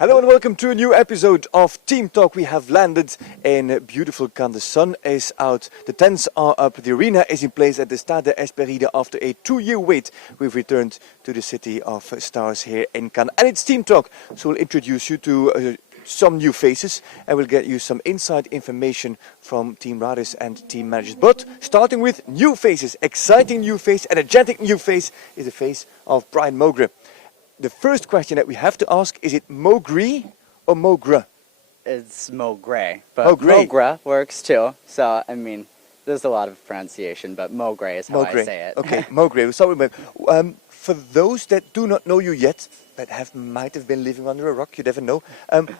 Hello and welcome to a new episode of Team Talk. We have landed in beautiful Cannes. The sun is out, the tents are up, the arena is in place at the Stade des Hesperides. After a 2-year wait, we've returned to the city of stars here in Cannes. And it's Team Talk, so we'll introduce you to some new faces and we'll get you some inside information from team riders and team managers. But starting with new faces, exciting new face, energetic new face is the face of Brian Mogray. The first question that we have to ask, is it Mogray or Mogray? It's Mogray, but Mogray works too. So, I mean, there's a lot of pronunciation, but Mogray is how I say it. Okay, Mogray. We'll start with Mogray. For those that do not know you yet, that might have been living under a rock, you never know,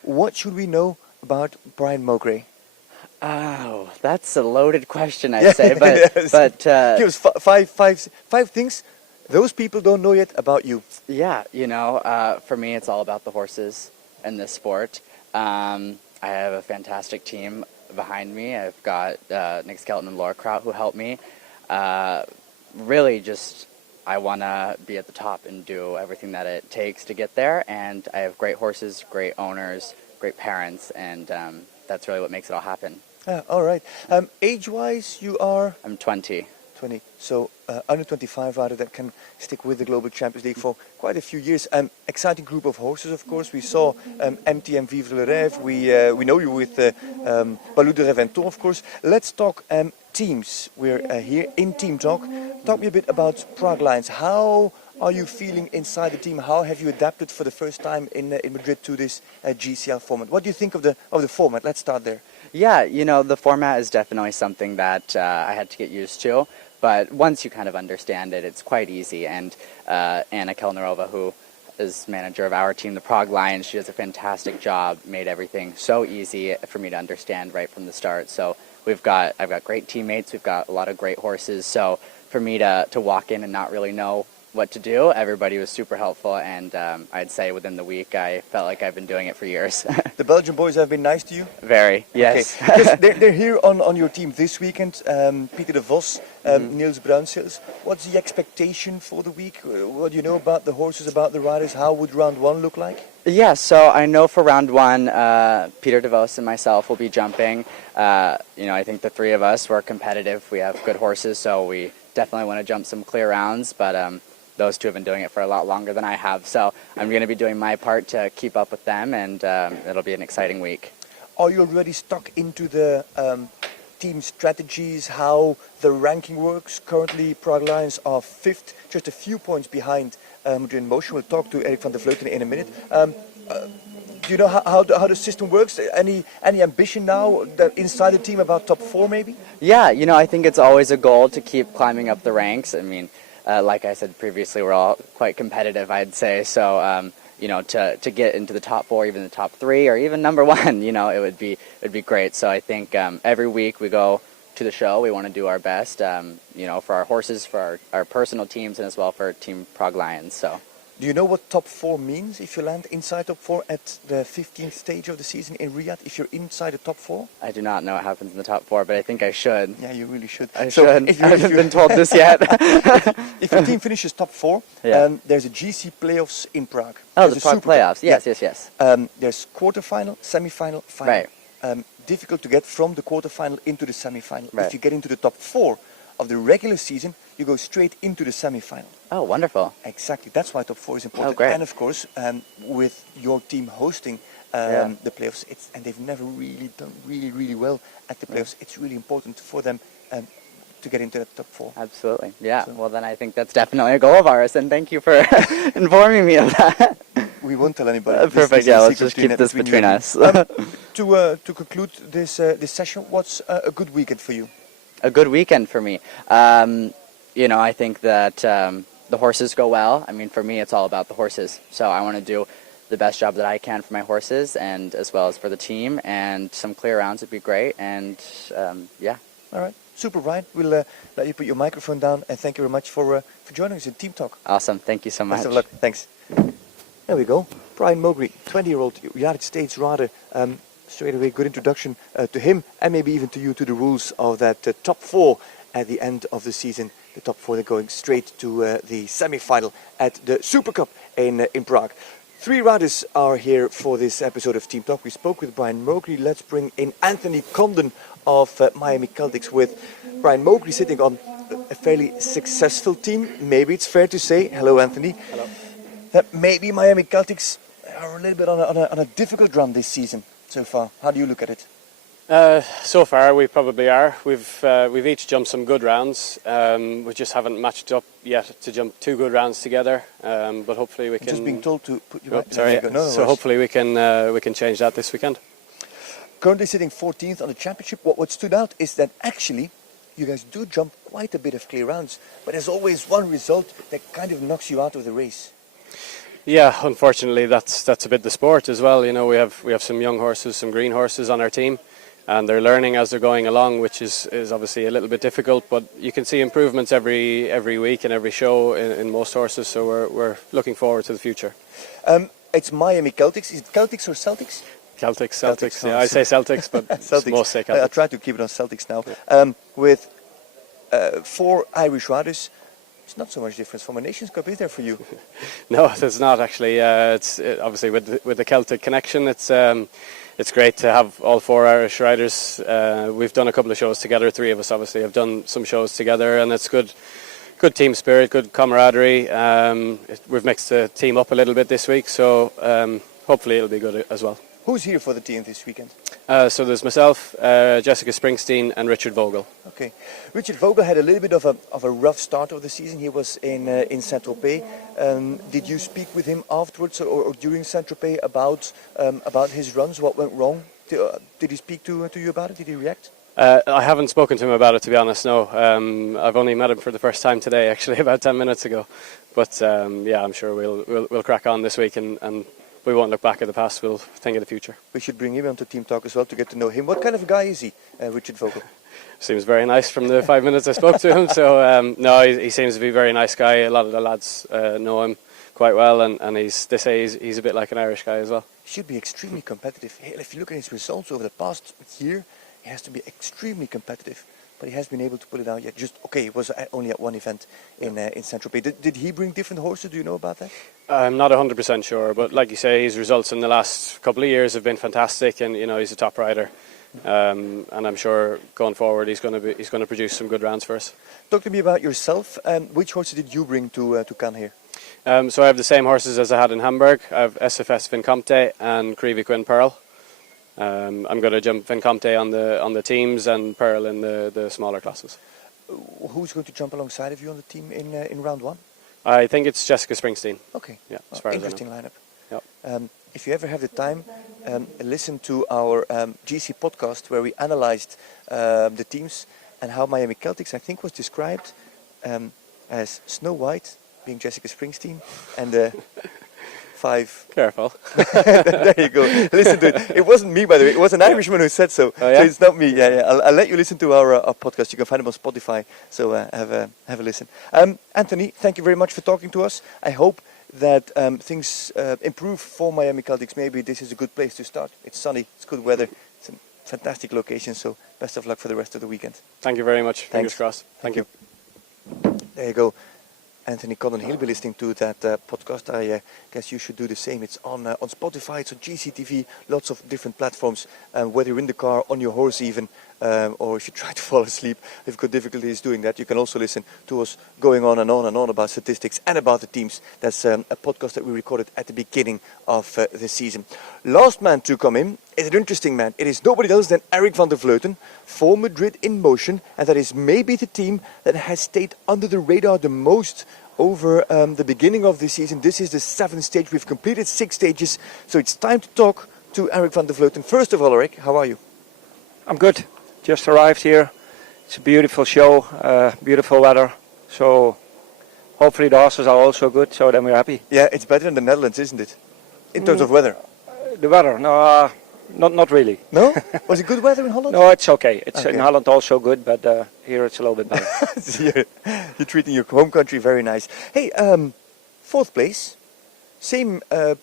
what should we know about Brian Mogray? Oh, that's a loaded question, I'd say. But give us five things those people don't know yet about you. Yeah, for me, it's all about the horses in this sport. I have a fantastic team behind me. I've got Nick Skelton and Laura Kraut who help me. Really just, I want to be at the top and do everything that it takes to get there. And I have great horses, great owners, great parents, and that's really what makes it all happen. All right. Age-wise, you are? I'm 20. 20. So under 25 rather, that can stick with the Global Champions League for quite a few years. Exciting group of horses, of course. We saw MTM Vive le Rêve. We know you with Balou de Reventon, of course. Let's talk teams. We're here in Team Talk. Talk me a bit about Prague Lions. How are you feeling inside the team? How have you adapted for the first time in Madrid to this GCL format? What do you think of the format? Let's start there. Yeah, the format is definitely something that I had to get used to. But once you kind of understand it, it's quite easy. And Anna Kelnerova, who is manager of our team, the Prague Lions, she does a fantastic job, made everything so easy for me to understand right from the start. So I've got great teammates, we've got a lot of great horses. So for me to walk in and not really know what to do, everybody was super helpful, and I'd say within the week I felt like I've been doing it for years. The Belgian boys have been nice to you? Very, yes. Okay. they're here on your team this weekend. Peter de Vos, Niels Bruinseels. What's the expectation for the week? What do you know about the horses, about the riders? How would round one look like? Yeah, so I know for round one, Peter de Vos and myself will be jumping. I think the three of us, we're competitive. We have good horses, so we definitely want to jump some clear rounds, but those two have been doing it for a lot longer than I have, so I'm going to be doing my part to keep up with them, and it'll be an exciting week. Are you already stuck into the team strategies, how the ranking works? Currently, Prague Lions are 5th, just a few points behind Madrid in Motion. We'll talk to Eric van der Vleuten in a minute. Do you know how the system works? Any ambition now that inside the team about top 4 maybe? Yeah, I think it's always a goal to keep climbing up the ranks. I mean, like I said previously, we're all quite competitive, I'd say. So, to get into the top 4, even the top 3, or even number 1, it'd be great. So I think every week we go to the show. We want to do our best, for our horses, for our personal teams, and as well for Team Prague Lions. So. Do you know what top 4 means if you land inside top 4 at the 15th stage of the season in Riyadh, if you're inside the top 4? I do not know what happens in the top 4, but I think I should. Yeah, you really should. I should. I haven't been told this yet. If your team finishes top 4, there's a GC playoffs in Prague. Oh, the Prague playoffs. Yes. There's quarterfinal, semi-final, final. Right. Difficult to get from the quarterfinal into the semi-final. Right. If you get into the top 4 of the regular season, you go straight into the semi-final. Oh, wonderful. Exactly. That's why top 4 is important. Oh, great. And of course, with your team hosting the playoffs, and they've never really done really well at the playoffs, it's really important for them to get into the top 4. Absolutely. Yeah. So, well, then I think that's definitely a goal of ours, and thank you for informing me of that. We won't tell anybody. Perfect. Yeah, let's just keep this between us. To conclude this session, what's a good weekend for you? A good weekend for me. I think that the horses go well. I mean, for me, it's all about the horses. So I want to do the best job that I can for my horses, and as well as for the team. And some clear rounds would be great. And yeah. All right. Super, Brian. We'll let you put your microphone down. And thank you very much for joining us in Team Talk. Awesome. Thank you so much. Best of luck. Thanks. There we go. Brian Mogray, 20-year-old United States rider. Straight away, good introduction to him, and maybe even to you, to the rules of that top 4 at the end of the season. The top 4 are going straight to the semi-final at the Super Cup in Prague. Three riders are here for this episode of Team Talk. We spoke with Brian Mogray. Let's bring in Anthony Condon of Miami Celtics, with Brian Mogray sitting on a fairly successful team. Maybe it's fair to say, hello Anthony, Hello. that maybe Miami Celtics are a little bit on a difficult run this season so far. How do you look at it? So far, we probably are. We've each jumped some good rounds. We just haven't matched up yet to jump two good rounds together. But hopefully we can. Just being told to put you Oh, back. sorry. So hopefully we can change that this weekend. Currently sitting 14th on the championship. What stood out is that actually you guys do jump quite a bit of clear rounds, but there's always one result that kind of knocks you out of the race. Yeah, unfortunately, that's a bit the sport as well. You know, we have some young horses, some green horses on our team, and they're learning as they're going along, which is obviously a little bit difficult. But you can see improvements every week and every show in most horses. So we're looking forward to the future. It's Miami Celtics. Is it Celtics or Celtics? Celtics. Yeah, I say Celtics, but Celtics. most say I Celtics. try to keep it on Celtics now. Yeah. With 4 Irish riders, it's not so much difference from a Nations Cup, is there, for you? No, it's not actually. It's obviously with the Celtic connection. It's great to have all 4 Irish riders. We've done a couple of shows together. 3 of us obviously have done some shows together, and it's good team spirit, good camaraderie. We've mixed the team up a little bit this week, so hopefully it'll be good as well. Who's here for the team this weekend? So there's myself, Jessica Springsteen, and Richard Vogel. Okay, Richard Vogel had a little bit of a rough start of the season. He was in Saint-Tropez. Did you speak with him afterwards or during Saint-Tropez about his runs? What went wrong? Did he speak to you about it? Did he react? I haven't spoken to him about it, to be honest, no. I've only met him for the first time today, actually, about 10 minutes ago. But yeah, I'm sure we'll crack on this week and we won't look back at the past, we'll think of the future. We should bring him onto Team Talk as well to get to know him. What kind of a guy is he, Richard Vogel? Seems very nice from the 5 minutes I spoke to him. So no, he seems to be a very nice guy. A lot of the lads know him quite well, and they say he's a bit like an Irish guy as well. He should be extremely competitive. If you look at his results over the past year, he has to be extremely competitive. But he has been able to pull it out yet. He was only at one event in Saint-Tropez. Did he bring different horses? Do you know about that? I'm not 100% sure, but like you say, his results in the last couple of years have been fantastic, and you know he's a top rider. And I'm sure going forward he's going to produce some good rounds for us. Talk to me about yourself. Which horses did you bring to Cannes here? So I have the same horses as I had in Hamburg. I have SFS Vincomte and Creevy Quinn Pearl. I'm going to jump Vincomte on the teams and Pearl in the smaller classes. Who's going to jump alongside of you on the team in round 1? I think it's Jessica Springsteen. Okay. Yeah, as far interesting as I know. lineup. Yep. If you ever have the time, listen to our GC podcast where we analysed the teams and how Miami Celtics, I think, was described as Snow White, being Jessica Springsteen, and 5. Careful. There you go. Listen to it. It wasn't me, by the way. It was an Irishman who said so. Oh, yeah? So it's not me. Yeah. I'll let you listen to our podcast. You can find them on Spotify. So have a listen. Anthony, thank you very much for talking to us. I hope that things improve for Miami Celtics. Maybe this is a good place to start. It's sunny. It's good weather. It's a fantastic location. So best of luck for the rest of the weekend. Thank you very much. Fingers Thanks. crossed. Thank you. There you go. Anthony Condon, he'll be listening to that podcast. I guess you should do the same. It's on Spotify, it's on GCTV, lots of different platforms. Whether you're in the car, on your horse even, or if you try to fall asleep, if you've got difficulties doing that, you can also listen to us going on and on and on about statistics and about the teams. That's a podcast that we recorded at the beginning of the season. Last man to come in is an interesting man. It is nobody else than Eric van der Vleuten for Madrid in Motion, and that is maybe the team that has stayed under the radar the most over the beginning of the season. This is the 7th stage. We've completed 6 stages, so it's time to talk to Eric van der Vleuten. First of all, Eric, how are you? I'm good. Just arrived here. It's a beautiful show, beautiful weather. So hopefully the horses are also good, so then we're happy. Yeah, it's better than the Netherlands, isn't it? In terms of weather. The weather, no, not really. No? Was it good weather in Holland? No, it's okay. It's Okay. in Holland also good, but here it's a little bit better. You're treating your home country very nice. Hey, 4th place. Same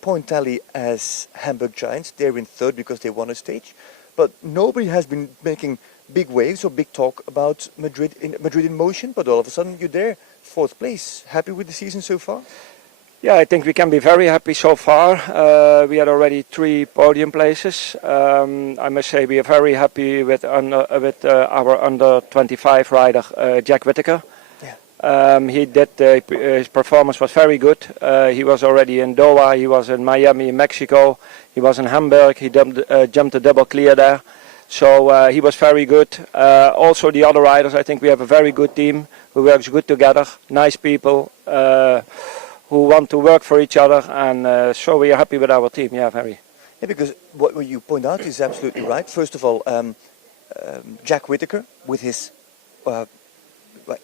point tally as Hamburg Giants. They're in 3rd because they won a stage. But nobody has been making big waves or big talk about Madrid in Motion. But all of a sudden you're there, 4th place. Happy with the season so far? Yeah, I think we can be very happy so far. We had already 3 podium places. I must say we are very happy with our under 25 rider Jack Whittaker. He did his performance was very good. He was already in Doha, he was in Miami, Mexico, he was in Hamburg. He jumped a double clear there, so he was very good. Also the other riders, I think we have a very good team who works good together, nice people who want to work for each other, and so we are happy with our team. Yeah, very. Yeah, because what you point out is absolutely right. First of all, Jack Whittaker with his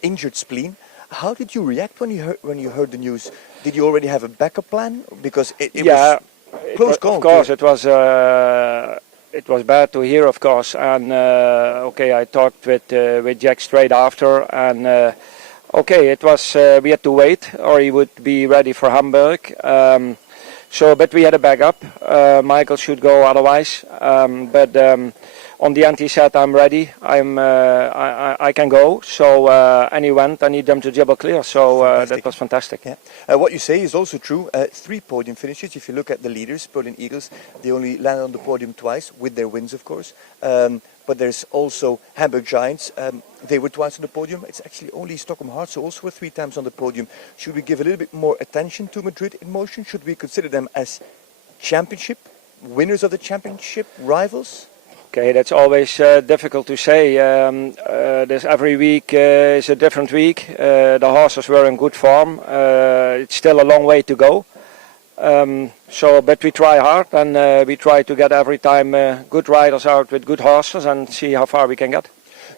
injured spleen. How did you react when you heard the news? Did you already have a backup plan? Because it was close call. Of course, it was bad to hear, of course. And okay, I talked with Jack straight after, and okay, it was we had to wait, or he would be ready for Hamburg. But we had a backup. Michael should go otherwise, but on the end he said, "I'm ready. I can go." So and he went and he jumped to double clear. So that was fantastic. Yeah. What you say is also true. 3 podium finishes. If you look at the leaders, Berlin Eagles, they only landed on the podium twice with their wins, of course. But there's also Hamburg Giants. They were twice on the podium. It's actually only Stockholm Hearts, who also were 3 times on the podium. Should we give a little bit more attention to Madrid in Motion? Should we consider them as championship winners of the championship rivals? Okay, that's always difficult to say. This every week is a different week. The horses were in good form. It's still a long way to go. But we try hard, and we try to get every time good riders out with good horses and see how far we can get.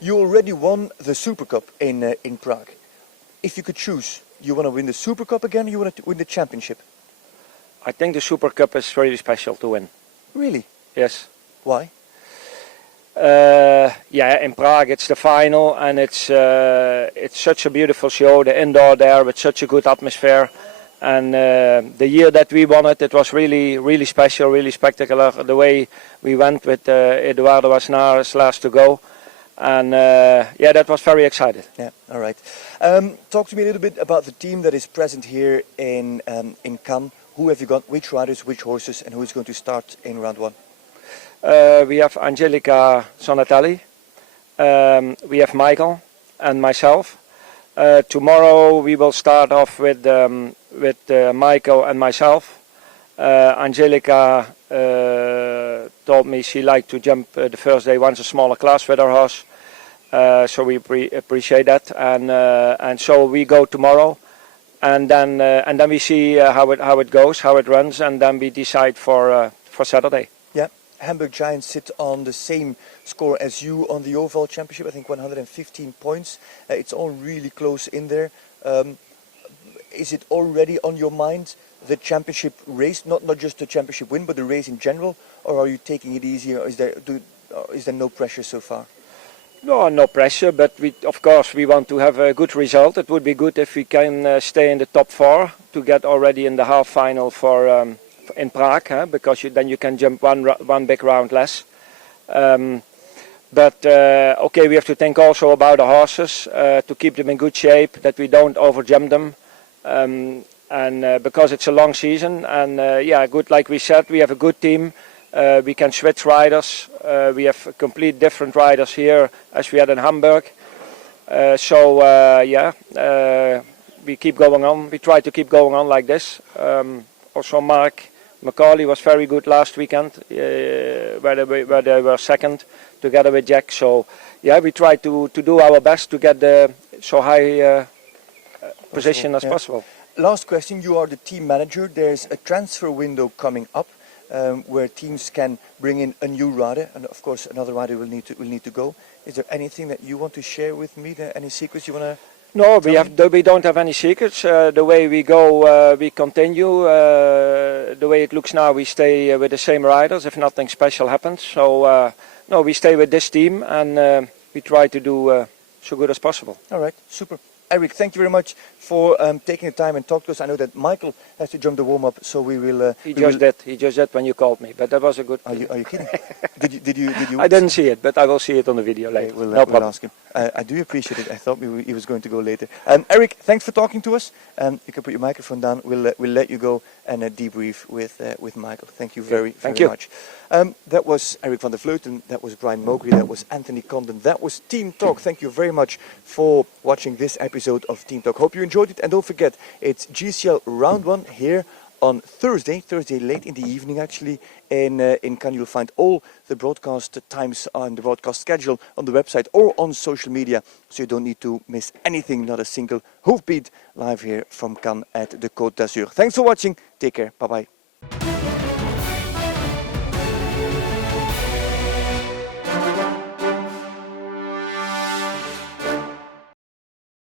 You already won the Super Cup in Prague. If you could choose, you want to win the Super Cup again, or you want to win the championship? I think the Super Cup is really special to win. Really? Yes. Why? Yeah, in Prague it's the final, and it's such a beautiful show. The indoor there with such a good atmosphere, and the year that we won it, it was really special, really spectacular. The way we went with Eduardo Aznar as last to go, and yeah, that was very exciting. Yeah, all right. Talk to me a little bit about the team that is present here in Cannes. Who have you got? Which riders, which horses, and who is going to start in round 1? We have Angelica Sonatelli, we have Michael and myself. Tomorrow we will start off with Michael and myself. Angelica told me she liked to jump the first day once a smaller class with her horse, so we appreciate that, and so we go tomorrow, and then we see how it goes, how it runs, and then we decide for Saturday. Yeah. Hamburg Giants sit on the same score as you on the overall championship, I think 115 points. It's all really close in there. Is it already on your mind, the championship race, not just the championship win, but the race in general, or are you taking it easy, or is there no pressure so far? No pressure, but of course we want to have a good result. It would be good if we can stay in the top 4 to get already in the half final for in Prague, because then you can jump one big round less. But okay, we have to think also about the horses, to keep them in good shape, that we don't overjump them, and because it's a long season, and yeah, good, like we said, we have a good team. We can switch riders. We have complete different riders here as we had in Hamburg. Yeah, we keep going on. We try to keep going on like this. Also Mark McCauley was very good last weekend, where they were second together with Jack. So yeah, we try to do our best to get the so high position as possible. Last question, you are the team manager. There's a transfer window coming up where teams can bring in a new rider, and of course another rider will need to go. Is there anything that you want to share with me? Any secrets you want to? No, we don't have any secrets. The way we go, we continue. The way it looks now, we stay with the same riders if nothing special happens. So no, we stay with this team, and we try to do so good as possible. All right, super. Eric, thank you very much for taking the time and talk to us. I know that Michael has to jump the warm-up, so we will... He just did when you called me, but that was a good... Are you kidding? Did you? I didn't see it, but I will see it on the video later. We'll, no we'll problem. ask him. I do appreciate it. I thought he was going to go later. Eric, thanks for talking to us. You can put your microphone down. We'll let you go and debrief with Michael. Thank you very much. That was Eric van der Vleuten. That was Brian Mogray. That was Anthony Condon. That was Team Talk. Thank you very much for watching this episode of Team Talk. Hope you enjoyed it. And don't forget, it's GCL Round 1 here on Thursday late in the evening actually in Cannes. You'll find all the broadcast times and the broadcast schedule on the website or on social media, so you don't need to miss anything, not a single hoofbeat, live here from Cannes at the Côte d'Azur. Thanks for watching. Take care. Bye bye.